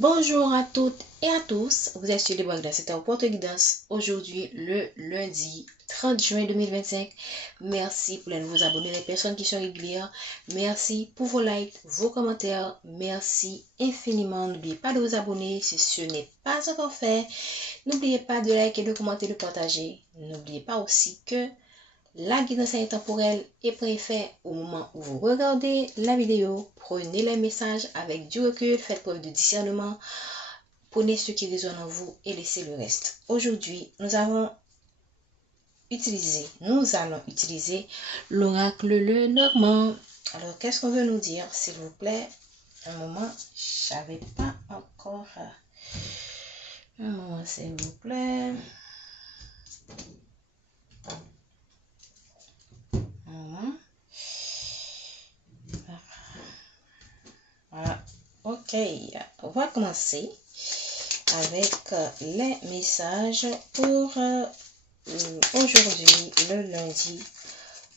Bonjour à toutes et à tous, vous êtes sur les blogs d'Ancêtre Porte Guidance. Aujourd'hui, le lundi 30 juin 2025. Merci pour les nouveaux abonnés, les personnes qui sont régulières. Merci pour vos likes, vos commentaires. Merci infiniment. N'oubliez pas de vous abonner si ce n'est pas encore fait. N'oubliez pas de liker, de commenter, de partager. N'oubliez pas aussi que la guidance intemporelle est préférée au moment où vous regardez la vidéo. Prenez les messages avec du recul, faites preuve de discernement, prenez ce qui résonne en vous et laissez le reste. Aujourd'hui, nous allons utiliser l'oracle Le Normand. Alors, qu'est-ce qu'on veut nous dire, s'il vous plaît? Un moment, je ne savais pas encore. Un moment, s'il vous plaît. Voilà, ok, on va commencer avec les messages pour aujourd'hui, le lundi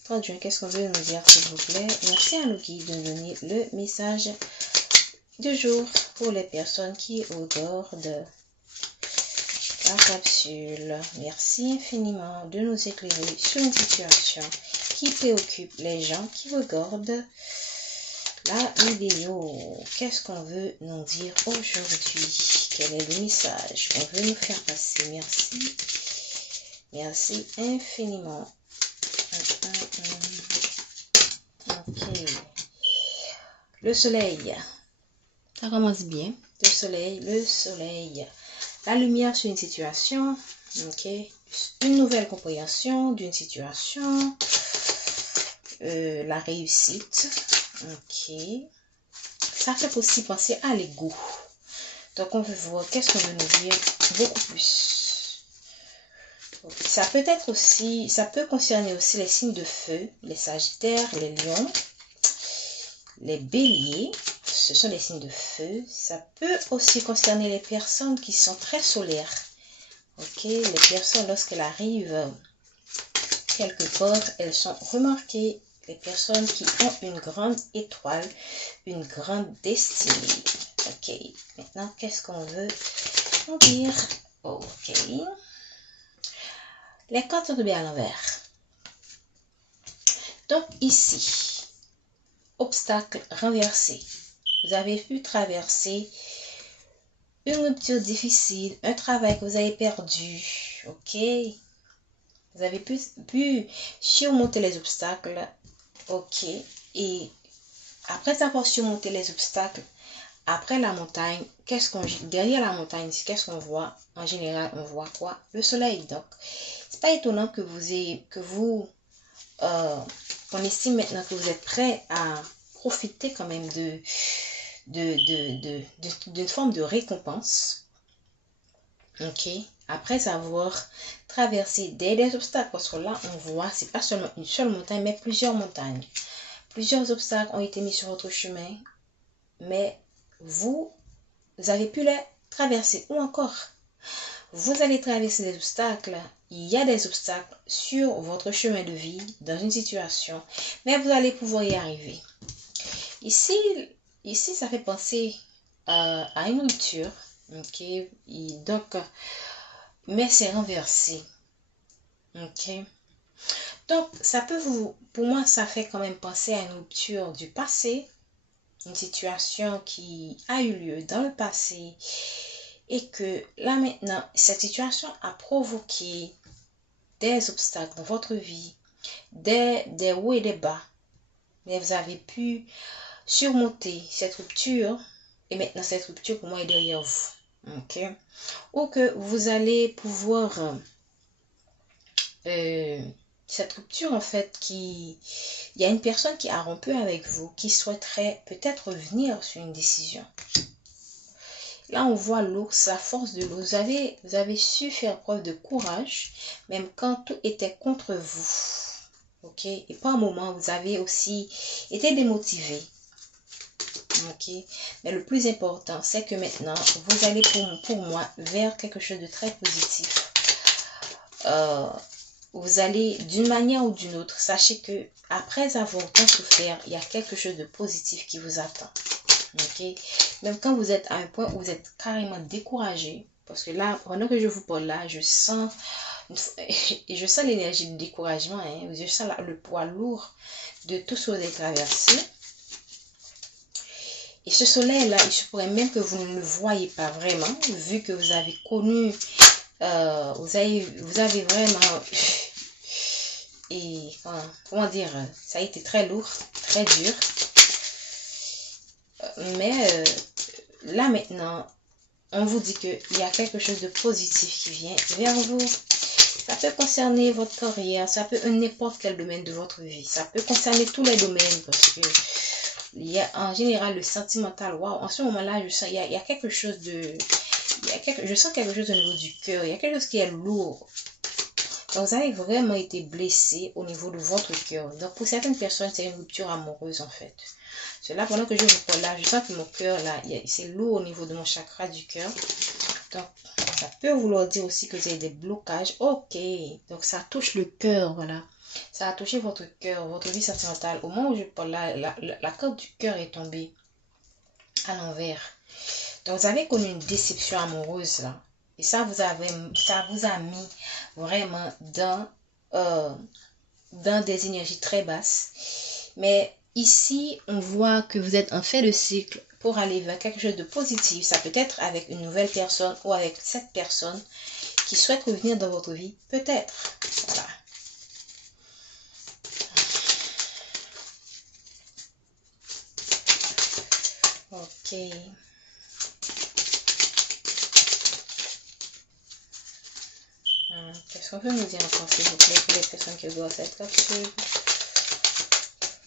30 juin. Qu'est-ce qu'on veut nous dire, s'il vous plaît? Merci à nos guides de donner le message du jour pour les personnes qui regardent la capsule. Merci infiniment de nous éclairer sur une situation qui préoccupe les gens qui regardent la vidéo. Qu'est-ce qu'on veut nous dire aujourd'hui? Quel est le message qu'on veut nous faire passer? Merci. Merci infiniment. Ok. Le soleil. Ça commence bien. Le soleil. La lumière sur une situation. Ok. Une nouvelle compréhension d'une situation. La réussite. Ok. Ça fait aussi penser à l'ego. Donc, on veut voir qu'est-ce qu'on veut nous dire beaucoup plus. Okay. Ça peut concerner aussi les signes de feu, les sagittaires, les lions, les béliers. Ce sont des signes de feu. Ça peut aussi concerner les personnes qui sont très solaires. Ok. Les personnes, lorsqu'elles arrivent quelque part, elles sont remarquées. Les personnes qui ont une grande étoile, une grande destinée. Ok, maintenant, qu'est-ce qu'on veut en dire? Ok. Les cartes sont tombées à l'envers. Donc, ici, obstacle renversé. Vous avez pu traverser une rupture difficile, un travail que vous avez perdu. Ok. Vous avez pu surmonter les obstacles. Ok, et après avoir surmonté les obstacles, après la montagne, derrière la montagne, qu'est-ce qu'on voit? En général, on voit quoi? Le soleil. Donc, c'est pas étonnant qu'on estime maintenant que vous êtes prêt à profiter quand même d'une forme de récompense. Ok, après avoir traversé des obstacles, parce que là on voit, c'est pas seulement une seule montagne, mais plusieurs montagnes. Plusieurs obstacles ont été mis sur votre chemin, mais vous avez pu les traverser. Ou encore, vous allez traverser des obstacles. Il y a des obstacles sur votre chemin de vie, dans une situation, mais vous allez pouvoir y arriver. Ici ça fait penser à une rupture. Ok, et donc, mais c'est renversé. Ok. Donc, pour moi, ça fait quand même penser à une rupture du passé, une situation qui a eu lieu dans le passé et que là maintenant, cette situation a provoqué des obstacles dans votre vie, des hauts et des bas. Mais vous avez pu surmonter cette rupture et maintenant cette rupture pour moi est derrière vous. Ok, ou que vous allez pouvoir cette rupture en fait il y a une personne qui a rompu avec vous, qui souhaiterait peut-être revenir sur une décision. Là on voit l'ours, la force de l'ours. Vous avez su faire preuve de courage même quand tout était contre vous. Ok, et par un moment vous avez aussi été démotivé. Ok, mais le plus important c'est que maintenant vous allez pour moi vers quelque chose de très positif. Vous allez d'une manière ou d'une autre, sachez que après avoir tant souffert, il y a quelque chose de positif qui vous attend. Ok? Même quand vous êtes à un point où vous êtes carrément découragé, parce que là, pendant que je vous parle là, je sens l'énergie de découragement, hein, je sens le poids lourd de tout ce que vous avez traversé. Et ce soleil-là, il se pourrait même que vous ne le voyez pas vraiment, vu que vous avez connu, vous avez vraiment, et comment dire, ça a été très lourd, très dur. Mais là maintenant, on vous dit qu'il y a quelque chose de positif qui vient vers vous. Ça peut concerner votre carrière, ça peut n'importe quel domaine de votre vie. Ça peut concerner tous les domaines parce que il y a en général le sentimental. Waouh, en ce moment-là, je sens il y a quelque chose de, je sens quelque chose au niveau du cœur. Il y a quelque chose qui est lourd. Donc vous avez vraiment été blessé au niveau de votre cœur. Donc pour certaines personnes, c'est une rupture amoureuse en fait. C'est là pendant que je vous parle là, je sens que mon cœur là, c'est lourd au niveau de mon chakra du cœur. Donc ça peut vouloir dire aussi que vous avez des blocages. Ok, donc ça touche le cœur, voilà. Ça a touché votre cœur, votre vie sentimentale. Au moment où je parle là, la corde du cœur est tombée à l'envers. Donc vous avez connu une déception amoureuse là. Et ça vous a mis vraiment dans des énergies très basses. Mais ici, on voit que vous êtes en fin de cycle pour aller vers quelque chose de positif. Ça peut être avec une nouvelle personne ou avec cette personne qui souhaite revenir dans votre vie. Peut-être. Voilà. Ok. Qu'est-ce qu'on peut nous dire encore, s'il vous plaît, pour les personnes qui regardent cette capsule?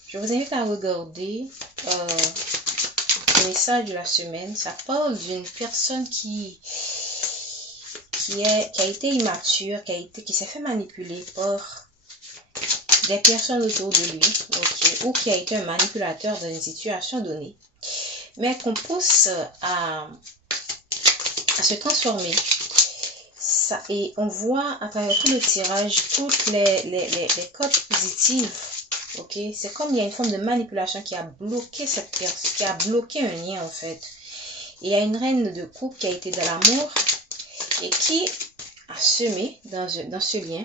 Je vous invite à regarder le message de la semaine. Ça parle d'une personne qui a été immature, qui s'est fait manipuler par des personnes autour de lui, okay, ou qui a été un manipulateur dans une situation donnée, mais qu'on pousse à se transformer. Ça, et on voit à travers tout le tirage toutes les codes positives. Ok, c'est comme il y a une forme de manipulation qui a bloqué cette personne, qui a bloqué un lien en fait. Et il y a une reine de coupe qui a été dans l'amour et qui a semé dans ce lien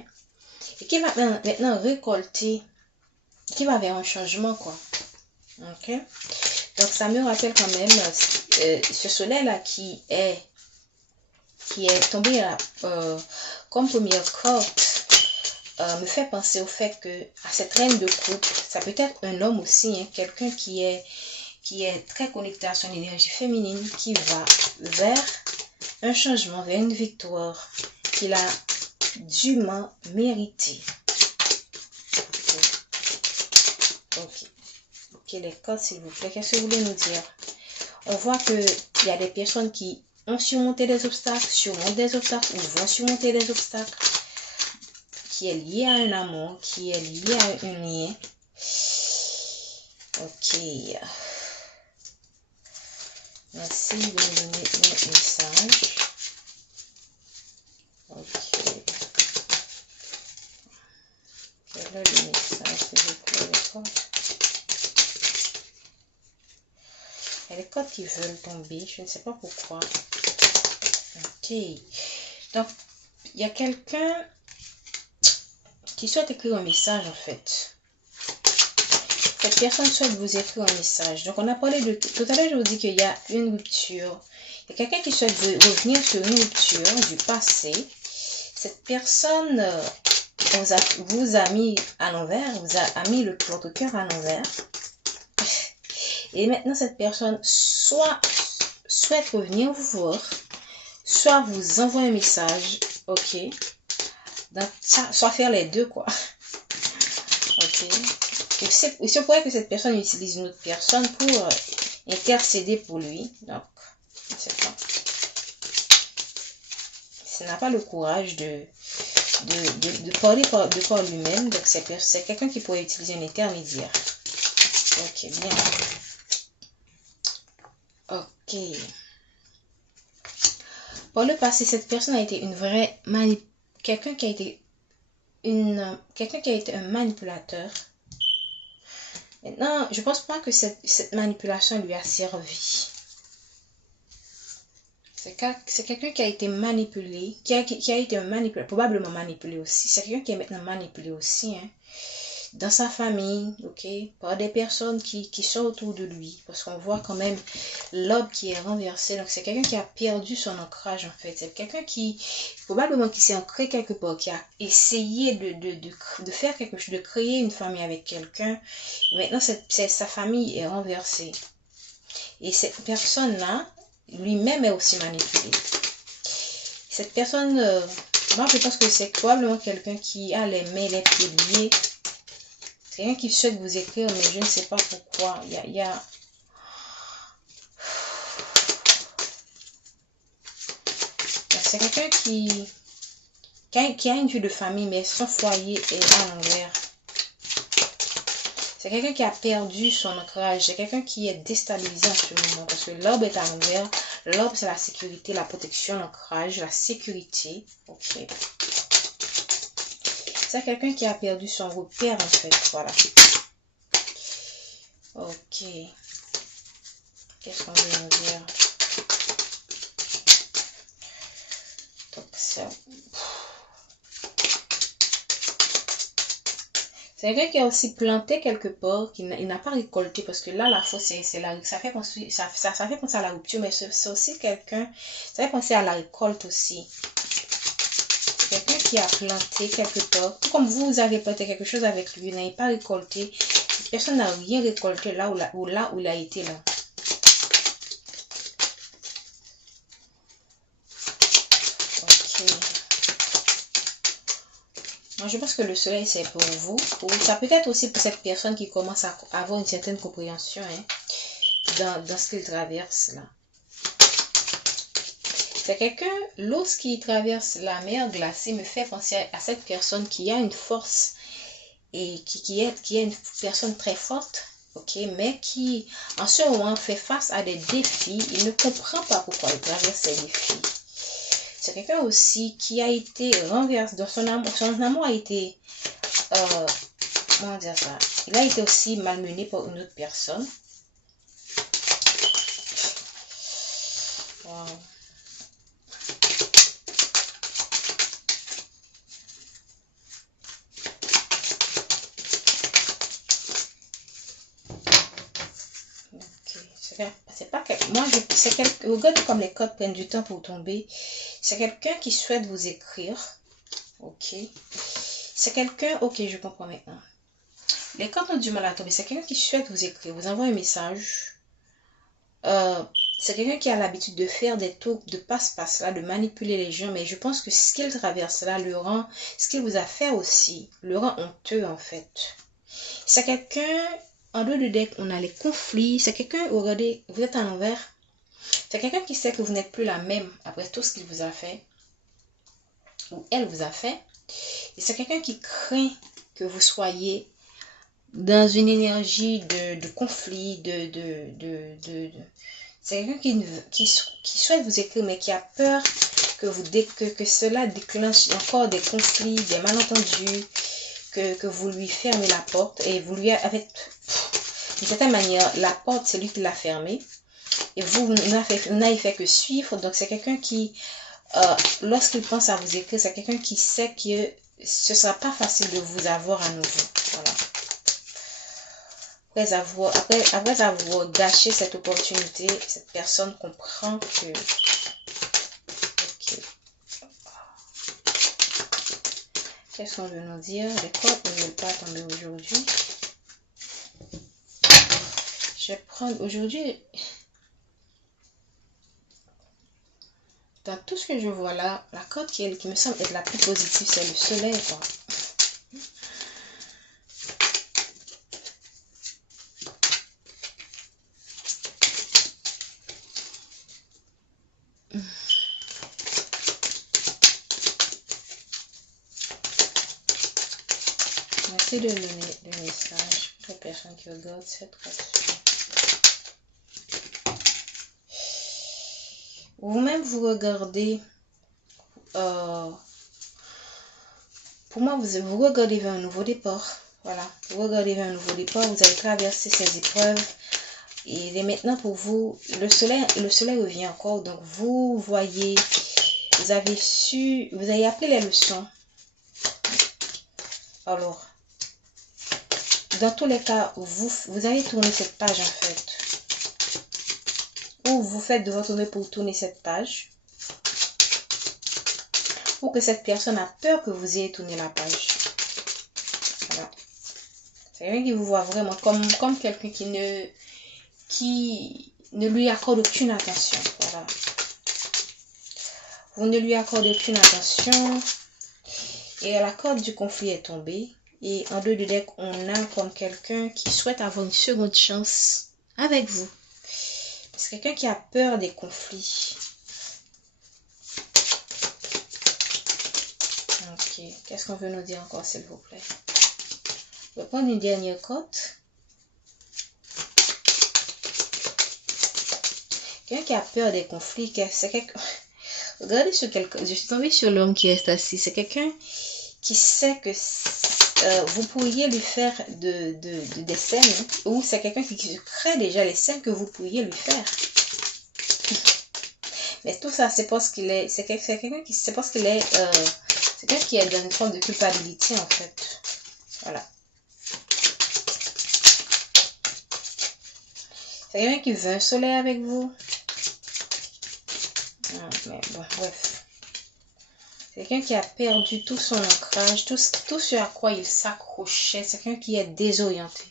et qui va maintenant récolter, qui va vers un changement quoi. Ok, donc ça me rappelle quand même ce soleil là qui est tombé comme première carte. Me fait penser au fait que à cette reine de coupe, ça peut être un homme aussi, hein, quelqu'un qui est très connecté à son énergie féminine, qui va vers un changement, vers une victoire qu'il a dûment mérité. Ok, les cartes s'il vous plaît, qu'est-ce que vous voulez nous dire? On voit que il y a des personnes qui ont surmonté des obstacles, surmontent des obstacles ou vont surmonter des obstacles, qui est lié à un amour, qui est lié à un lien. Ok. Merci de me donner un message. Ok. Quel est le message, s'il vous plaît, d'accord? Il y a des codes qui veulent tomber, je ne sais pas pourquoi. Ok. Donc, il y a quelqu'un qui souhaite écrire un message en fait. Cette personne souhaite vous écrire un message. Donc on a parlé de tout à l'heure, je vous dis qu'il y a une rupture. Il y a quelqu'un qui souhaite revenir sur une rupture du passé. Cette personne vous a mis à l'envers, vous a mis votre cœur à l'envers. Et maintenant cette personne soit souhaite revenir vous voir, soit vous envoie un message, ok. Donc ça, soit faire les deux quoi. Ok. Il se pourrait que cette personne utilise une autre personne pour intercéder pour lui. Donc, je ne sais pas. Il n'a pas le courage de parler de par lui-même. Donc, c'est quelqu'un qui pourrait utiliser un intermédiaire. Ok, bien. Ok. Par le passé, cette personne a été une vraie quelqu'un qui a été un manipulateur. Maintenant, je pense pas que cette manipulation lui a servi. C'est quelqu'un qui a été manipulé, qui a été manipulé, probablement manipulé aussi. C'est quelqu'un qui est maintenant manipulé aussi, hein, dans sa famille, ok, par des personnes qui sont autour de lui. Parce qu'on voit quand même l'aube qui est renversé. Donc, c'est quelqu'un qui a perdu son ancrage, en fait. C'est quelqu'un qui, probablement, qui s'est ancré quelque part, qui a essayé de faire quelque chose, de créer une famille avec quelqu'un. Maintenant, sa famille est renversée. Et cette personne-là, lui-même est aussi manipulé. Cette personne, moi je pense que c'est probablement quelqu'un qui a les mains, les pieds liés. C'est quelqu'un qui souhaite vous écrire, mais je ne sais pas pourquoi. C'est quelqu'un qui a une vie de famille, mais son foyer est à l'envers. C'est quelqu'un qui a perdu son ancrage. C'est quelqu'un qui est déstabilisé en ce moment. Parce que l'aube est à l'envers. L'aube, c'est la sécurité, la protection, l'ancrage, la sécurité. Ok. C'est quelqu'un qui a perdu son repère, en fait. Voilà. Ok. Qu'est-ce qu'on veut en dire? Donc, ça... C'est quelqu'un qui a aussi planté quelque part, qu'il n'a pas récolté, parce que là, la faute, c'est la, ça fait penser, ça fait penser à la rupture, mais c'est aussi quelqu'un, ça fait penser à la récolte aussi. C'est quelqu'un qui a planté quelque part, tout comme vous avez planté quelque chose avec lui, vous n'avez pas récolté, cette personne n'a rien récolté là où il a été là. Moi, je pense que le soleil, c'est pour vous. Ça peut être aussi pour cette personne qui commence à avoir une certaine compréhension, hein, dans ce qu'il traverse là. C'est quelqu'un, lorsqu'il traverse la mer glacée, me fait penser à cette personne qui a une force et qui est une personne très forte, ok, mais qui en ce moment fait face à des défis. Il ne comprend pas pourquoi il traverse ces défis. C'est quelqu'un aussi qui a été renversé dans son amour. Son amour a été, comment dire ça? Il a été aussi malmené par une autre personne. Wow. C'est pas moi c'est quelqu'un, regardez comme les codes prennent du temps pour tomber. C'est quelqu'un qui souhaite vous écrire, ok. C'est quelqu'un, ok, je comprends maintenant. Les codes ont du mal à tomber. C'est quelqu'un qui souhaite vous écrire, vous envoie un message. C'est quelqu'un qui a l'habitude de faire des tours de passe-passe là, de manipuler les gens, mais je pense que ce qu'il traverse là le rend, ce qu'il vous a fait aussi, le rend honteux en fait. C'est quelqu'un, en dehors de deck, on a les conflits. C'est quelqu'un, regardez, vous êtes à l'envers. C'est quelqu'un qui sait que vous n'êtes plus la même après tout ce qu'il vous a fait. Ou elle vous a fait. Et c'est quelqu'un qui craint que vous soyez dans une énergie de conflit, c'est quelqu'un qui souhaite vous écrire, mais qui a peur que cela déclenche encore des conflits, des malentendus, que vous lui fermez la porte et vous lui avez, d'une certaine manière, la porte, c'est lui qui l'a fermée et vous n'avez fait que suivre. Donc, c'est quelqu'un qui, lorsqu'il pense à vous écrire, c'est quelqu'un qui sait que ce ne sera pas facile de vous avoir à nouveau. Voilà. Après avoir gâché cette opportunité, cette personne comprend que... Ok. Qu'est-ce qu'on veut nous dire? Les cordes ne veulent pas tomber aujourd'hui. Je vais prendre aujourd'hui... Dans tout ce que je vois là, la corde qui me semble être la plus positive, c'est le soleil, quoi. Merci de donner le message pour les personnes qui regardent cette question. Vous-même, vous regardez, pour moi, vous regardez vers un nouveau départ. Voilà, vous regardez vers un nouveau départ, vous avez traversé ces épreuves. Et maintenant pour vous, le soleil revient encore. Donc vous voyez, vous avez appris les leçons. Alors, dans tous les cas, vous allez tourner cette page en fait. Ou vous faites de votre mieux pour tourner cette page. Ou que cette personne a peur que vous ayez tourné la page. Voilà. C'est quelqu'un qui vous voit vraiment comme quelqu'un qui ne lui accorde aucune attention. Voilà. Vous ne lui accordez aucune attention. Et la corde du conflit est tombée. Et en deux de deck, on a comme quelqu'un qui souhaite avoir une seconde chance avec vous. C'est quelqu'un qui a peur des conflits. Ok. Qu'est-ce qu'on veut nous dire encore, s'il vous plaît? Je vais prendre une dernière carte. Quelqu'un qui a peur des conflits, c'est quelqu'un... Regardez sur quelqu'un... Je suis tombée sur l'homme qui est assis. C'est quelqu'un qui sait que vous pourriez lui faire des scènes. Ou c'est quelqu'un qui crée déjà les scènes que vous pourriez lui faire. Mais tout ça, c'est parce qu'il est... C'est quelqu'un qui... C'est parce qu'il est... c'est quelqu'un qui est dans une forme de culpabilité, en fait. Voilà. C'est quelqu'un qui veut un soleil avec vous. Mais bon, bref. C'est quelqu'un qui a perdu tout son ancrage, tout ce à quoi il s'accrochait. C'est quelqu'un qui est désorienté.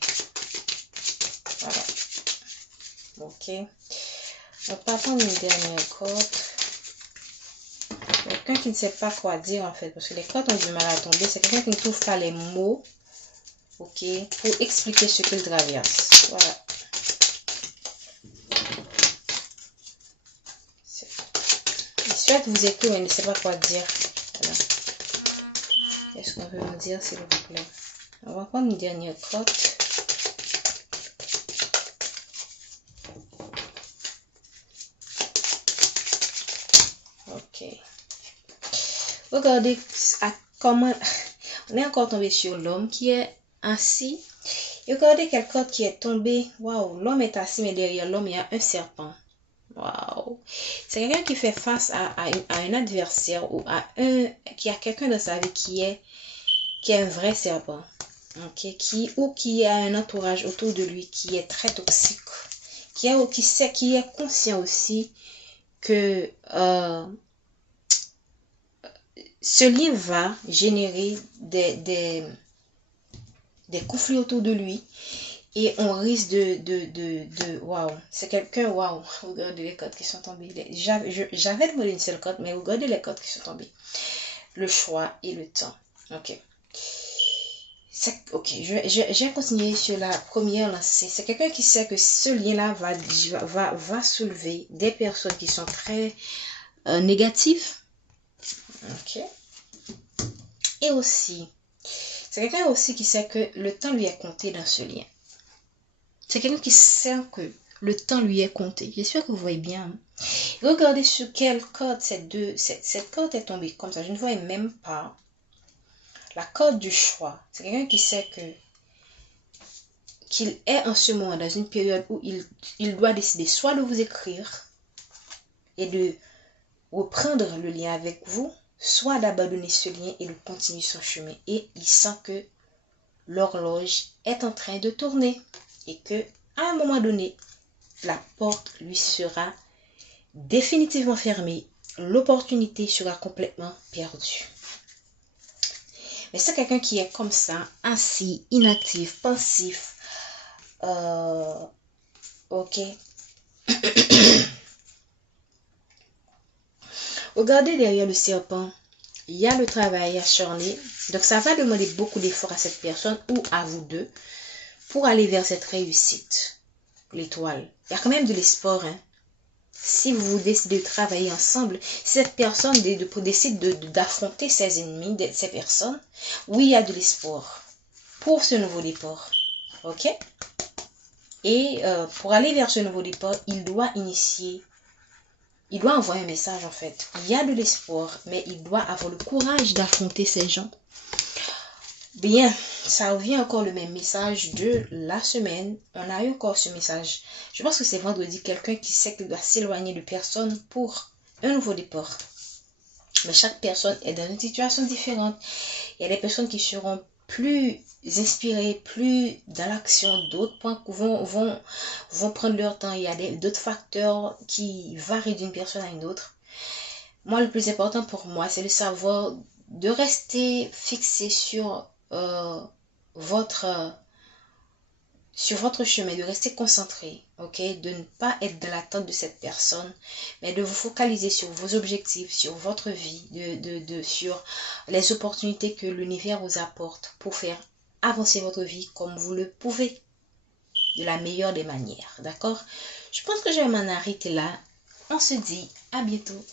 Voilà. Ok. On va prendre une dernière corde. Quelqu'un qui ne sait pas quoi dire en fait. Parce que les cordes ont du mal à tomber. C'est quelqu'un qui ne trouve pas les mots. Ok. Pour expliquer ce qu'il traverse. Voilà. Il souhaite vous écouter mais il ne sait pas quoi dire. Voilà. Qu'est-ce qu'on veut me dire s'il vous plaît? On va prendre une dernière corde. Ok. Regardez comment... On est encore tombé sur l'homme qui est assis. Et regardez quelle corde qui est tombée. Waouh, l'homme est assis mais derrière l'homme il y a un serpent. Waouh. C'est quelqu'un qui fait face à un adversaire ou qui a quelqu'un dans sa vie qui est un vrai serpent. Ok, qui a un entourage autour de lui qui est très toxique. Qui est conscient aussi que ce lien va générer des conflits autour de lui. Et on risque de waouh, c'est quelqu'un, waouh, regardez les codes qui sont tombés. J'avais demandé une seule code, mais regardez les codes qui sont tombés. Le choix et le temps. Ok. Ok, je vais continuer sur la première lancée. C'est quelqu'un qui sait que ce lien-là va soulever des personnes qui sont très négatives. Ok. Et aussi, c'est quelqu'un aussi qui sait que le temps lui est compté dans ce lien. C'est quelqu'un qui sait que le temps lui est compté. J'espère que vous voyez bien. Regardez sur quelle corde cette corde est tombée comme ça. Je ne voyais même pas. La corde du choix. C'est quelqu'un qui sait qu'il est en ce moment dans une période où il doit décider soit de vous écrire et de reprendre le lien avec vous, soit d'abandonner ce lien et de continuer son chemin. Et il sent que l'horloge est en train de tourner. Et que à un moment donné, la porte lui sera définitivement fermée. L'opportunité sera complètement perdue. Mais c'est quelqu'un qui est comme ça, assis, inactif, pensif. Ok. Regardez derrière le serpent. Il y a le travail acharné. Donc ça va demander beaucoup d'efforts à cette personne ou à vous deux pour aller vers cette réussite. L'étoile. Il y a quand même de l'espoir. Hein. Si vous décidez de travailler ensemble, si cette personne décide d'affronter ses ennemis, ces personnes, oui, il y a de l'espoir pour ce nouveau départ. Ok? Et pour aller vers ce nouveau départ, il doit envoyer un message en fait. Il y a de l'espoir, mais il doit avoir le courage d'affronter ces gens. Bien, ça revient encore le même message de la semaine. On a eu encore ce message. Je pense que c'est vendredi. Quelqu'un qui sait qu'il doit s'éloigner de personne pour un nouveau départ. Mais chaque personne est dans une situation différente. Il y a des personnes qui seront plus inspirées, plus dans l'action. D'autres vont prendre leur temps. Il y a d'autres facteurs qui varient d'une personne à une autre. Moi, le plus important pour moi, c'est de savoir, de rester fixé votre, sur votre chemin, de rester concentré, ok, de ne pas être dans l'attente de cette personne, mais de vous focaliser sur vos objectifs, sur votre vie, sur les opportunités que l'univers vous apporte pour faire avancer votre vie comme vous le pouvez, de la meilleure des manières, d'accord? Je pense que je vais m'en arrêter là. On se dit à bientôt.